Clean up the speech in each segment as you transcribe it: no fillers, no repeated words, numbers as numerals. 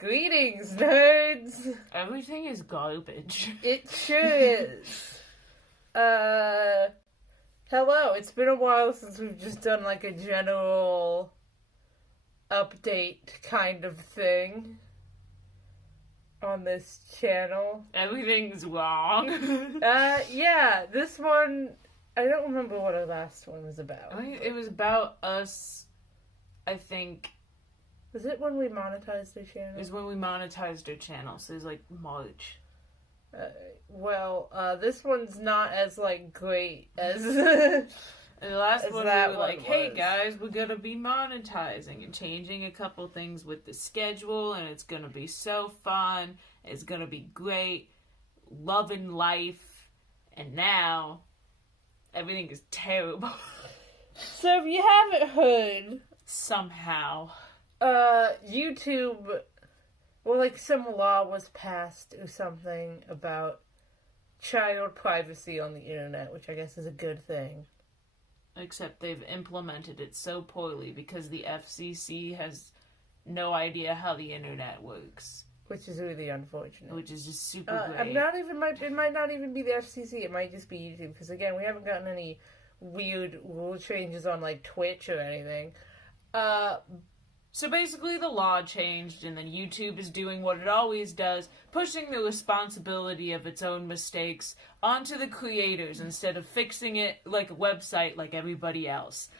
Greetings, nerds! Everything is garbage. It sure is. Hello, it's been a while since we've just done like a general update kind of thing on this channel. Everything's wrong. Yeah, this one, I don't remember what our last one was about. It was about us, I think. Was it when we monetized the channel? It was when we monetized our channel, so it was like March. This one's not as, like, great as... And the last one we were like, hey was. guys, we're gonna be monetizing and changing a couple things with the schedule, and it's gonna be so fun, it's gonna be great, loving life, and now, everything is terrible. So if you haven't heard... Somehow. YouTube, well, like, some law was passed or something about child privacy on the internet, which I guess is a good thing. Except they've implemented it so poorly because the FCC has no idea how the internet works. Which is really unfortunate. Which is just super great. It might not even be the FCC, it might just be YouTube, because again, we haven't gotten any weird rule changes on, like, Twitch or anything. So basically the law changed, and then YouTube is doing what it always does, pushing the responsibility of its own mistakes onto the instead of fixing it like a website like everybody else.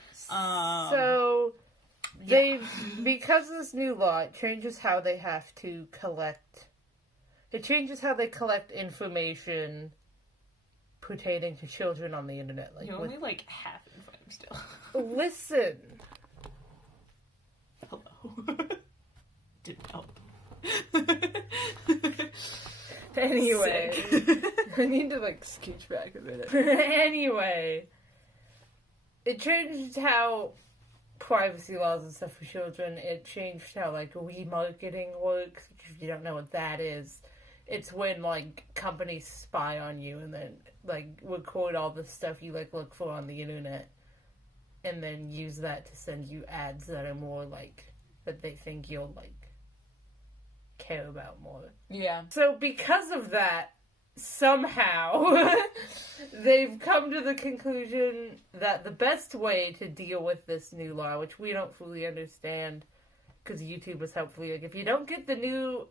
Because of this new law, it changes how they have to collect... It changes how they collect information pertaining to children on the internet. Like, You're only like half in frame still. Listen! Hello. Didn't help. Anyway. I need to, like, scooch back a minute. Anyway. It changed how privacy laws and stuff for children. It changed how, like, remarketing works, which if you don't know what that is, it's when, like, companies spy on you and then, like, record all the stuff you, like, look for on the internet and then use that to send you ads that are more, like, that they think you'll, like, care about more. Yeah. So because of that, somehow, they've come to the conclusion that the best way to deal with this new law, which we don't fully understand, because YouTube is helpfully like, if you don't get the new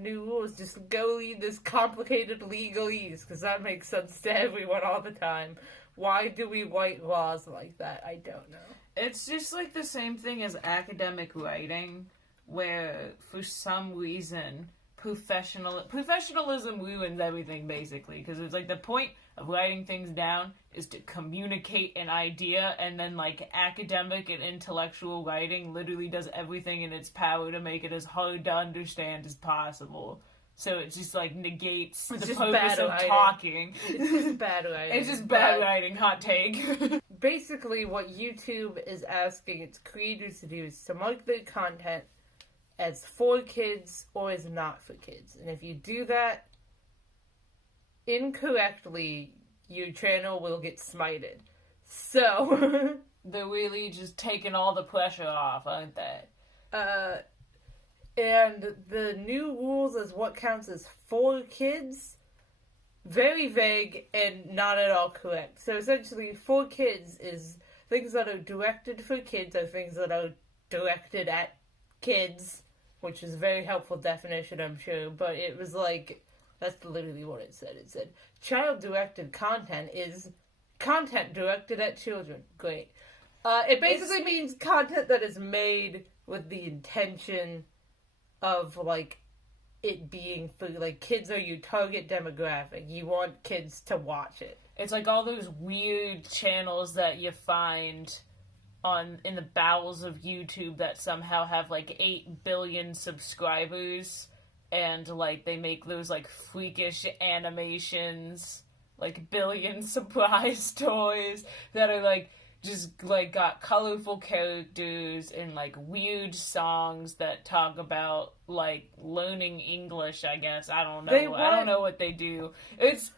new rules, just go read this complicated legalese, because that makes sense to everyone all the time. Why do we write laws like that? I don't know. It's just like the same thing as academic writing, where for some reason professionalism ruins everything, basically, because it's like the point of writing things down is to communicate an idea, and then like academic and intellectual writing literally does everything in its power to make it as hard to understand as possible. So it just like negates the purpose of talking. It's just bad writing. It's just bad writing, hot take. Basically what YouTube is asking its creators to do is to mark their content as for kids or as not for kids. And if you do that incorrectly, your channel will get smited. So... They're really just taking all the pressure off, aren't they? And the new rules as what counts as for kids, very vague and not at all correct. So essentially, for kids is things that are directed for kids are things that are directed at kids, which is a very helpful definition, I'm sure, but it was like, that's literally what it said. It said, child-directed content is content directed at children. Great. It basically means content that is made with the intention of, like, it being for, like, kids are your target demographic. You want kids to watch it. It's like all those weird channels that you find in the bowels of YouTube that somehow have, like, 8 billion subscribers, and, like, they make those, like, freakish animations, like, billion surprise toys that are, like, just, like, got colorful characters and, like, weird songs that talk about, like, learning English, I guess. I don't know. I don't know what they do. It's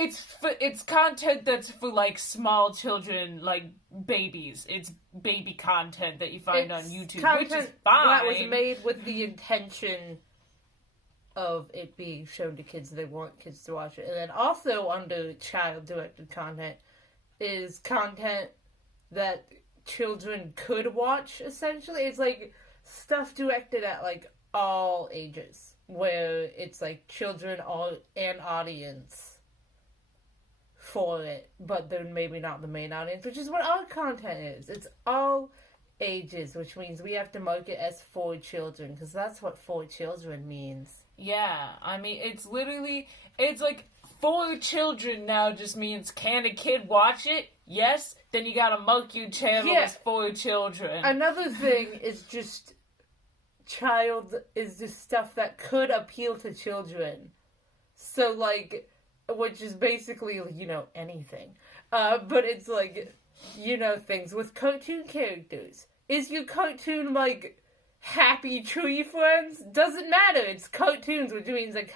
it's content that's for, like, small children, like, babies. It's baby content that you find on YouTube, which is fine. That was made with the intention of it being shown to kids. They want kids to watch it. And then also under child-directed content is content that children could watch, essentially. It's, like, stuff directed at, like, all ages, where it's, like, children and audience for it, but they're maybe not the main audience, which is what our content is. It's all ages, which means we have to market as for children, because that's what for children means. Yeah, I mean, it's like, for children now just means, can a kid watch it? Yes, then you gotta mark your channel as for children. Another thing is just stuff that could appeal to children. So, like, which is basically, you know, anything. But it's like, you know, things with cartoon characters. Is your cartoon, like, Happy Tree Friends? Doesn't matter. It's cartoons, which means it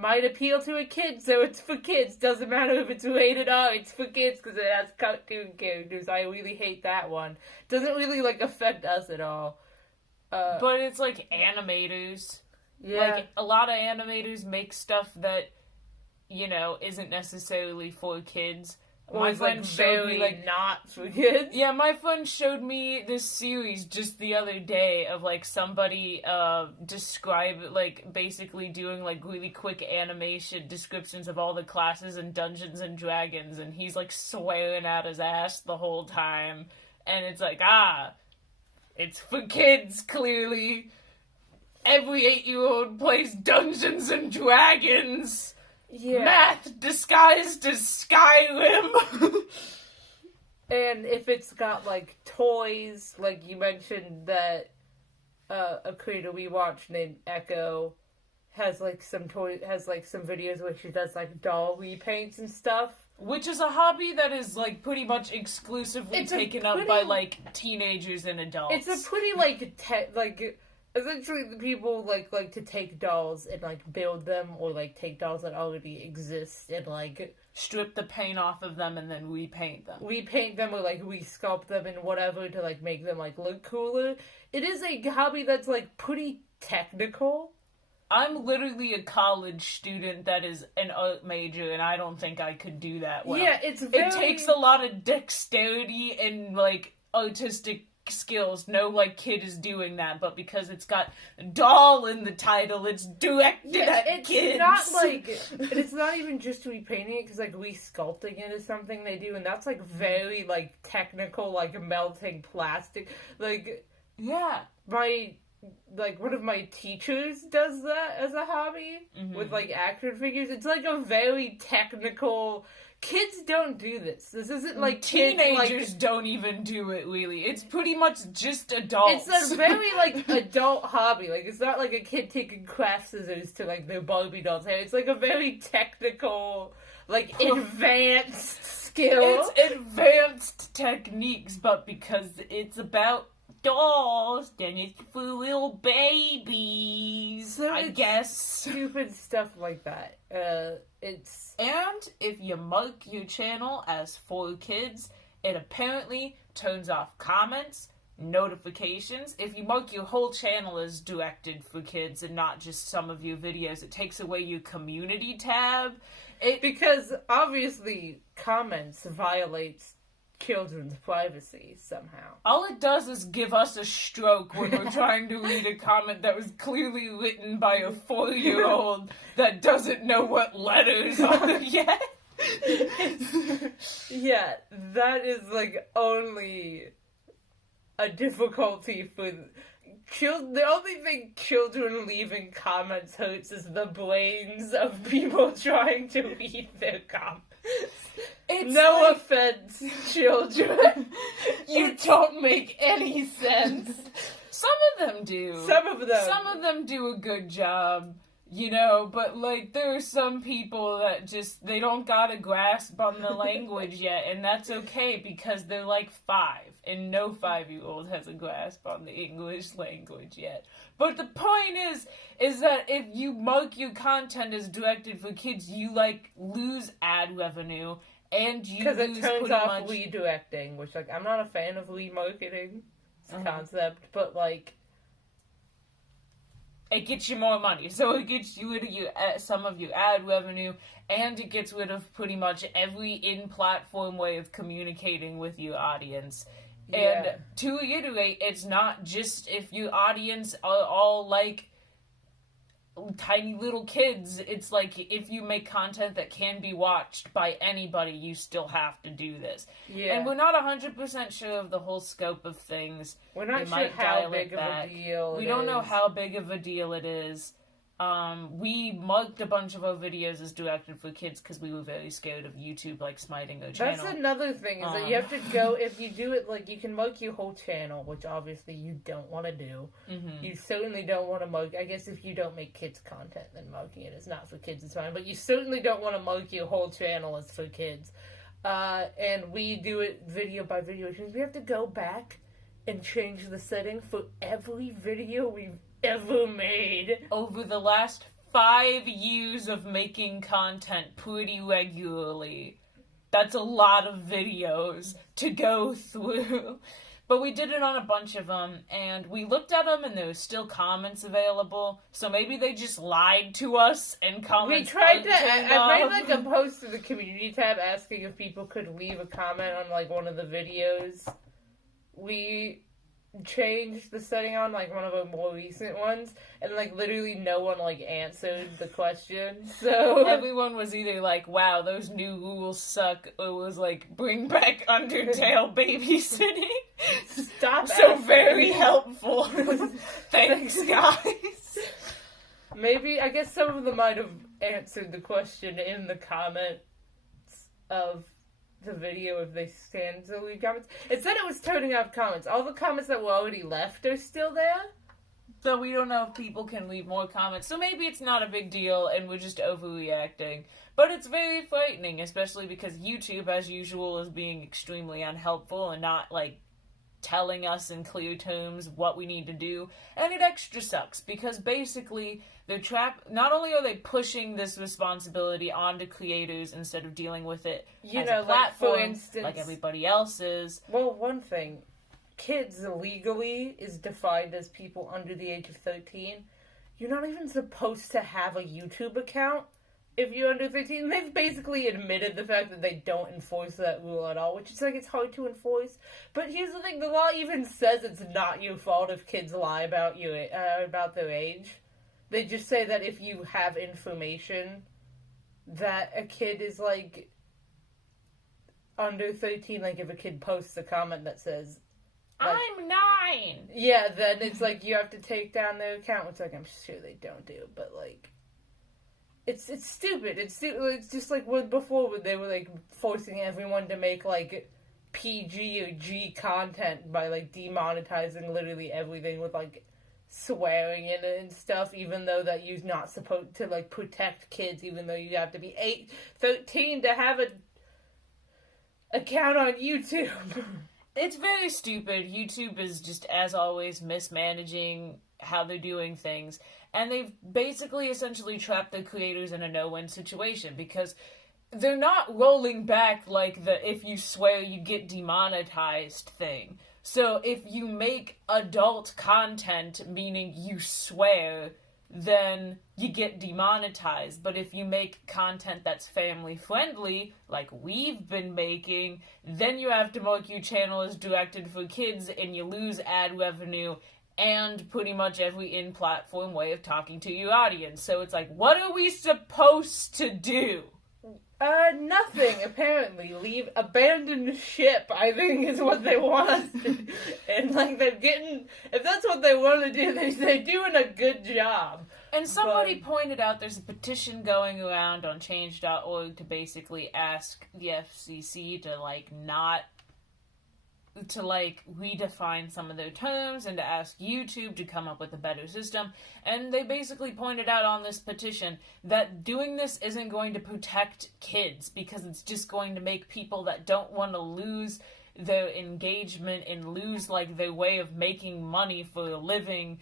might appeal to a kid, so it's for kids. Doesn't matter if it's rated R, it's for kids because it has cartoon characters. I really hate that one. Doesn't really, like, affect us at all. But it's like animators. Yeah. Like, a lot of animators make stuff that, you know, isn't necessarily for kids. My friend showed me, like, not for kids. Yeah, my friend showed me this series just the other day of, like, somebody basically doing, like, really quick animation descriptions of all the classes in Dungeons and Dragons, and he's, like, swearing out his ass the whole time. And it's like, it's for kids, clearly. Every 8-year-old plays Dungeons and Dragons. Yeah. Math disguised as Skyrim. And if it's got, like, toys, like you mentioned that a creator we watch named Echo has, like, some videos where she does, like, doll repaints and stuff. Which is a hobby that is, like, pretty much exclusively taken up by, like, teenagers and adults. It's a pretty, like, essentially, the people like to take dolls and, like, build them, or, like, take dolls that already exist and, like, strip the paint off of them and then repaint them. Repaint them or, like, resculpt them and whatever to, like, make them, like, look cooler. It is a hobby that's, like, pretty technical. I'm literally a college student that is an art major, and I don't think I could do that well. Yeah, It takes a lot of dexterity and, like, artistic skills. No, like, kid is doing that, but because it's got doll in the title, it's directed at kids. It's not even just repainting it, because, like, resculpting it is something they do, and that's, like, very, like, technical, like, melting plastic. Like, yeah. One of my teachers does that as a hobby with, like, action figures. It's, like, a very technical. Kids don't do this. This isn't like teenagers don't even do it, really. It's pretty much just adults. It's a very, like, adult hobby. Like, it's not like a kid taking craft scissors to, like, their Barbie doll's hair. It's, like, a very technical, like, advanced skill. It's advanced techniques, but because it's about dolls, then it's for little babies. So I guess. Stupid stuff like that. And if you mark your channel as for kids, it apparently turns off comments, notifications. If you mark your whole channel as directed for kids and not just some of your videos, it takes away your community tab. Because obviously comments violates children's privacy somehow. All it does is give us a stroke when we're trying to read a comment that was clearly written by a 4-year-old that doesn't know what letters are yet. Yeah, that is, like, only a difficulty for children. The only thing children leaving comments hurts is the brains of people trying to read their comments. No offense, children. You don't make any sense. Some of them do. Some of them do a good job. You know, but, like, there are some people that just, they don't got a grasp on the language yet, and that's okay, because they're, like, 5, and no 5-year-old has a grasp on the English language yet. But the point is that if you mark your content as directed for kids, you, like, lose ad revenue, and you lose because it turns pretty off much... redirecting, which, like, I'm not a fan of remarketing concept, but, like... It gets you more money, so it gets you rid of some of your ad revenue, and it gets rid of pretty much every in-platform way of communicating with your audience. Yeah. And to reiterate, it's not just if your audience are all, like, tiny little kids. It's like, if you make content that can be watched by anybody, you still have to do this. Yeah. And we're not 100% sure of the whole scope of things. We're not sure how big of a deal we don't know how big of a deal it is. We marked a bunch of our videos as directed for kids because we were very scared of YouTube, like, smiting our channel. That's another thing, is that you have to go, if you do it, like, you can mark your whole channel, which obviously you don't want to do. Mm-hmm. You certainly don't want to mark, I guess if you don't make kids content, then marking it as not for kids is fine, but you certainly don't want to mark your whole channel as for kids. And we do it video by video, which means we have to go back and change the setting for every video we've ever made. Over the last 5 years of making content pretty regularly. That's a lot of videos to go through. But we did it on a bunch of them, and we looked at them, and there were still comments available. So maybe they just lied to us, and comments. We tried to. I made like a post to the community tab asking if people could leave a comment on like one of the videos. We changed the setting on like one of our more recent ones, and like literally no one like answered the question. So everyone was either like, wow, those new rules suck, or was like, bring back Undertale babysitting. Stop. So very helpful. Thanks, guys. Maybe, I guess some of them might have answered the question in the comments of the video if they stand to leave comments. It said it was turning off comments. All the comments that were already left are still there. So we don't know if people can leave more comments. So maybe it's not a big deal and we're just overreacting. But it's very frightening, especially because YouTube, as usual, is being extremely unhelpful and not, like, telling us in clear terms what we need to do. And it extra sucks because basically they're not only are they pushing this responsibility onto creators instead of dealing with it as a platform, like, for instance, like everybody else is. Well, one thing, kids legally is defined as people under the age of 13. You're not even supposed to have a YouTube account if you're under 13. They've basically admitted the fact that they don't enforce that rule at all, which is like, it's hard to enforce. But here's the thing, the law even says it's not your fault if kids lie about about their age. They just say that if you have information that a kid is, like, under 13, like if a kid posts a comment that says, like, I'm 9! Yeah, then it's like you have to take down their account, which, like, I'm sure they don't do, but, like, it's stupid. It's just like before when they were, like, forcing everyone to make, like, PG or G content by, like, demonetizing literally everything with, like, swearing in it and stuff, even though that you're not supposed to, like, protect kids, even though you have to be 13 to have an account on YouTube. It's very stupid. YouTube is just, as always, mismanaging how they're doing things. And they've basically essentially trapped the creators in a no-win situation because they're not rolling back like the if you swear you get demonetized thing. So if you make adult content, meaning you swear, then you get demonetized. But if you make content that's family friendly, like we've been making, then you have to mark your channel as directed for kids and you lose ad revenue and pretty much every in-platform way of talking to your audience. So it's like, what are we supposed to do? Nothing, apparently. Abandon ship, I think, is what they want. And, like, if that's what they want to do, they're doing a good job. And somebody pointed out there's a petition going around on change.org to basically ask the FCC to, like, not to like redefine some of their terms and to ask YouTube to come up with a better system. And they basically pointed out on this petition that doing this isn't going to protect kids, because it's just going to make people that don't want to lose their engagement and lose like their way of making money for a living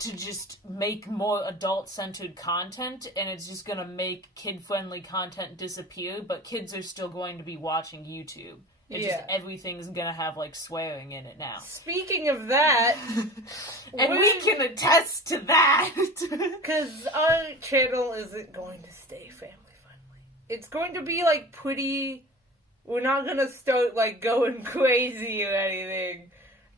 to just make more adult-centered content, and it's just gonna make kid-friendly content disappear, but kids are still going to be watching YouTube. It's just everything's gonna have like swearing in it now. Speaking of that, and we can attest to that, because our channel isn't going to stay family-friendly. It's going to be like pretty. We're not gonna start like going crazy or anything.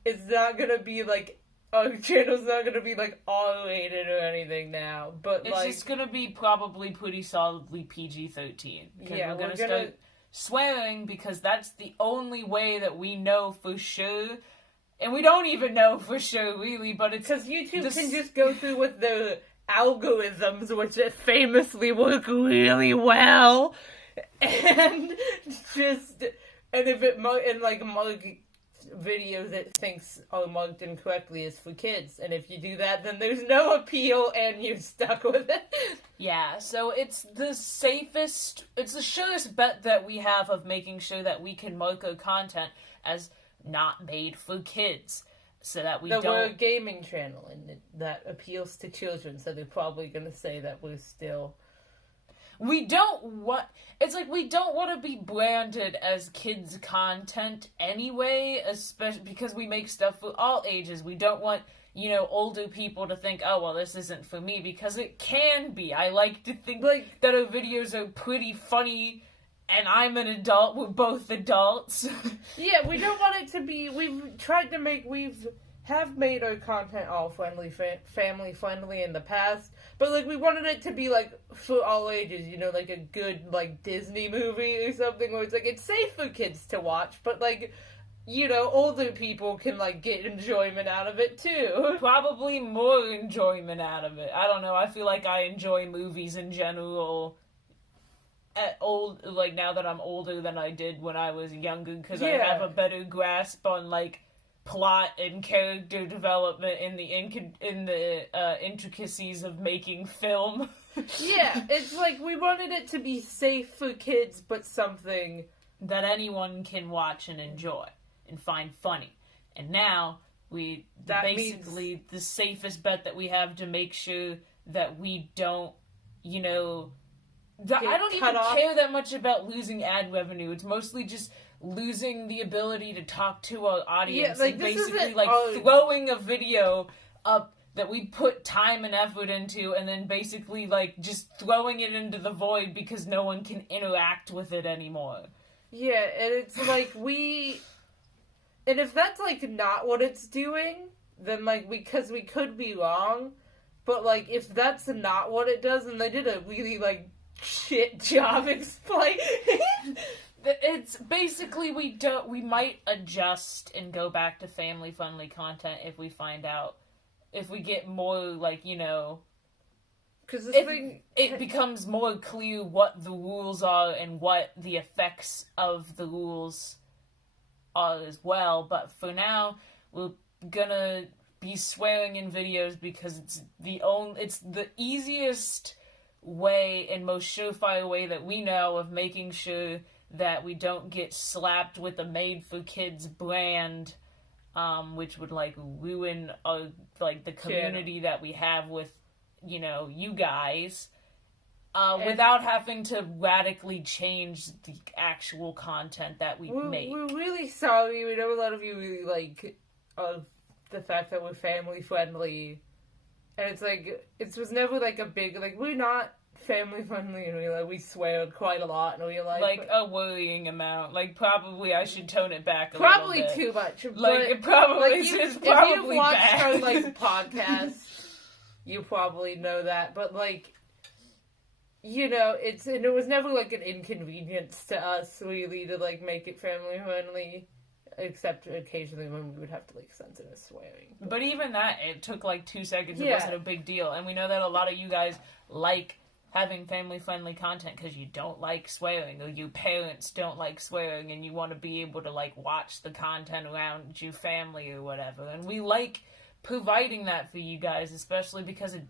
It's not gonna be like. Our channel's not gonna be like R-rated or anything now, but it's just gonna be probably pretty solidly PG-13. Yeah, we're gonna start swearing because that's the only way that we know for sure, and we don't even know for sure really. But it's because YouTube can just go through with their algorithms, which famously work really well, and if it mark videos it thinks are marked incorrectly as for kids, and if you do that, then there's no appeal and you're stuck with it. Yeah, so it's the surest bet that we have of making sure that we can mark our content as not made for kids, so that we're a gaming channel and that appeals to children, so they're probably gonna say that we're still. We don't want to be branded as kids' content anyway, especially because we make stuff for all ages. We don't want, older people to think, oh, well, this isn't for me, because it can be. I like to think that our videos are pretty funny, and I'm an adult. We're both adults. Yeah, we don't want it to be. We have made our content all family friendly in the past, but we wanted it to be for all ages, like a good Disney movie or something where it's safe for kids to watch, but older people can get enjoyment out of it too. Probably more enjoyment out of it. I don't know. I feel like I enjoy movies in general now that I'm older than I did when I was younger, because I have a better grasp on plot and character development in the intricacies of making film. Yeah, it's we wanted it to be safe for kids, but something that anyone can watch and enjoy and find funny. And now the safest bet that we have to make sure that we don't, I don't even care that much about losing ad revenue. It's mostly just losing the ability to talk to our audience, and basically throwing a video up that we put time and effort into, and then basically just throwing it into the void because no one can interact with it anymore. Yeah, and it's and if that's not what it's doing, then because we could be wrong, but if that's not what it does, and they did a really shit job explaining. It's basically we might adjust and go back to family friendly content if we get more because it becomes more clear what the rules are and what the effects of the rules are as well. But for now, we're gonna be swearing in videos because it's the easiest way and most surefire way that we know of making sure that we don't get slapped with a made-for-kids brand, which would, ruin, the community that we have with, you guys, without having to radically change the actual content that we make. We're really sorry. We know a lot of you really like the fact that we're family-friendly, and it was never, a big, we're not family friendly, and we swear quite a lot in real life. A worrying amount. Probably I should tone it back a probably little bit. Too much. It probably is probably if you've watched bad. our podcast, you probably know that. But it was never an inconvenience to us really to make it family friendly. Except occasionally when we would have to censor the swearing. But even that, it took 2 seconds. It wasn't a big deal. And we know that a lot of you guys like having family-friendly content because you don't like swearing, or your parents don't like swearing, and you want to be able to, like, watch the content around your family or whatever. And we like providing that for you guys, especially because, it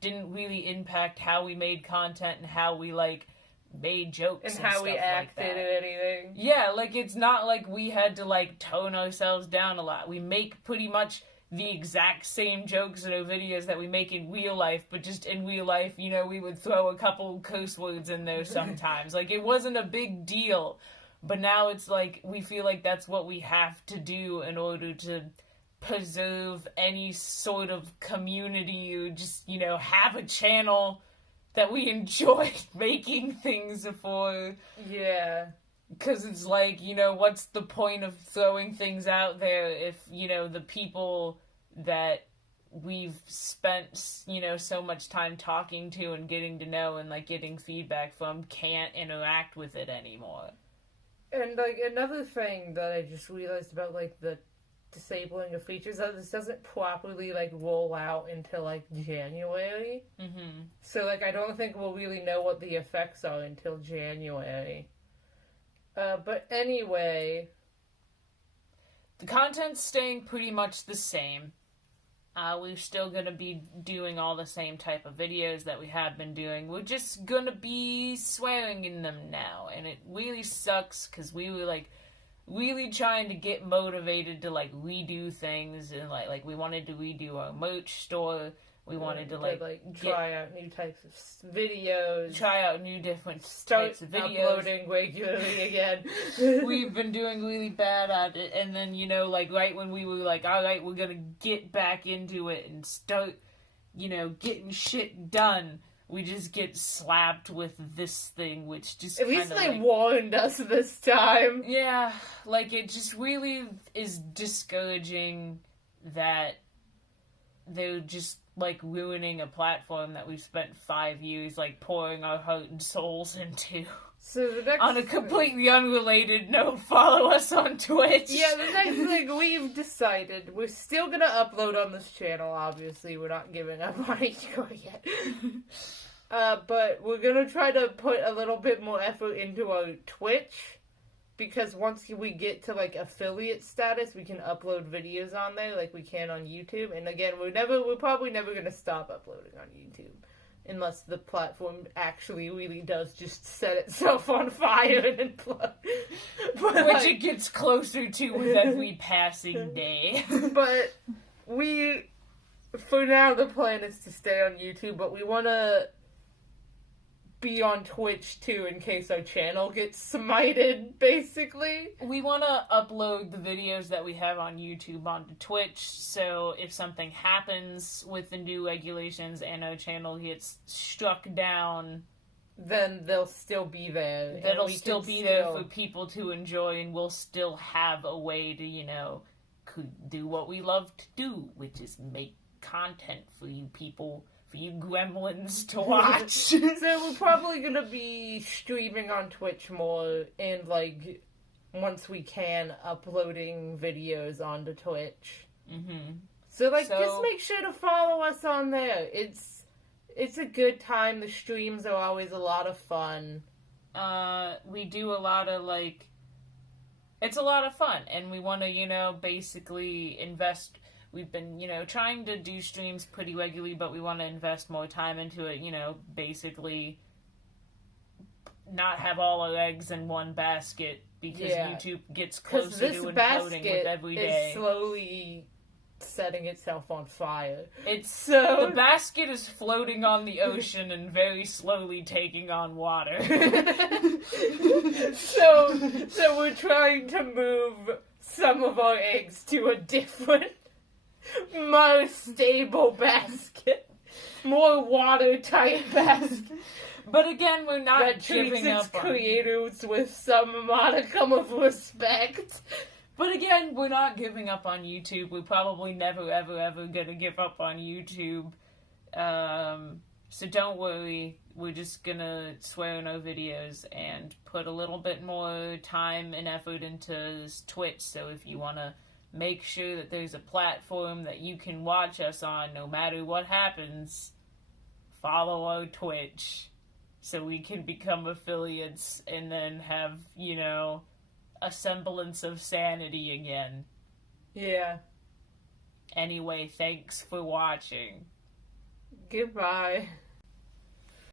didn't really impact how we made content and how we, like, made jokes and how we acted like and anything. Yeah, like, it's not like we had to, like, tone ourselves down a lot. We make pretty much the exact same jokes in our videos that we make in real life, but just in real life, you know, we would throw a couple curse words in there sometimes. Like, it wasn't a big deal, but now it's like, we feel like that's what we have to do in order to preserve any sort of community, or just, you know, have a channel that we enjoy making things for. Yeah. Because it's like, you know, what's the point of throwing things out there if, you know, the people that we've spent, you know, so much time talking to and getting to know and, like, getting feedback from can't interact with it anymore. And, like, another thing that I just realized about, like, the disabling of features, that this doesn't properly, like, roll out until, like, January. Mm-hmm. So, like, I don't think we'll really know what the effects are until January. But anyway, the content's staying pretty much the same. We're still gonna be doing all the same type of videos that we have been doing. We're just gonna be swearing in them now, and it really sucks because we were, like, really trying to get motivated to, like, redo things, and like we wanted to redo our merch store. We wanted to try out new types of videos, try out new different types of videos, uploading regularly again. We've been doing really bad at it, and then, you know, like, right when we were like, all right, we're gonna get back into it and start, you know, getting shit done, we just get slapped with this thing, which just at least they warned us this time. Yeah, like, it just really is discouraging that they're just, like, ruining a platform that we've spent 5 years, like, pouring our heart and souls into. So the next... On a completely unrelated note, follow us on Twitch. Yeah, the next thing we've decided, we're still gonna upload on this channel, obviously. We're not giving up on H-Core yet. But we're gonna try to put a little bit more effort into our Twitch. Because once we get to, like, affiliate status, we can upload videos on there like we can on YouTube. And again, we're probably never going to stop uploading on YouTube. Unless the platform actually really does just set itself on fire and implode. Which it gets closer to with every passing day. But for now, the plan is to stay on YouTube, but we want to be on Twitch too in case our channel gets smited, basically. We want to upload the videos that we have on YouTube onto Twitch, so if something happens with the new regulations and our channel gets struck down, then they'll still be there. That'll still be there for people to enjoy, and we'll still have a way to, you know, do what we love to do, which is make content for you people, for you gremlins to watch. So we're probably gonna be streaming on Twitch more, and, like, once we can, uploading videos onto Twitch. Mm-hmm. So, like, just make sure to follow us on there. It's a good time. The streams are always a lot of fun. We do a lot of, like, it's a lot of fun, and we want to, you know, basically invest. We've been, you know, trying to do streams pretty regularly, but we want to invest more time into it, you know, basically not have all our eggs in one basket, because YouTube gets closer to imploding with every day. It's slowly setting itself on fire. The basket is floating on the ocean and very slowly taking on water. So we're trying to move some of our eggs to a different, more stable basket. More watertight basket. But again, we're not that giving up its creators with some modicum of respect. But again, we're not giving up on YouTube. We're probably never, ever, ever gonna give up on YouTube. So don't worry. We're just gonna swear in our videos and put a little bit more time and effort into Twitch. So if you wanna make sure that there's a platform that you can watch us on no matter what happens, follow our Twitch so we can become affiliates and then have, you know, a semblance of sanity again. Yeah. Anyway, thanks for watching. Goodbye.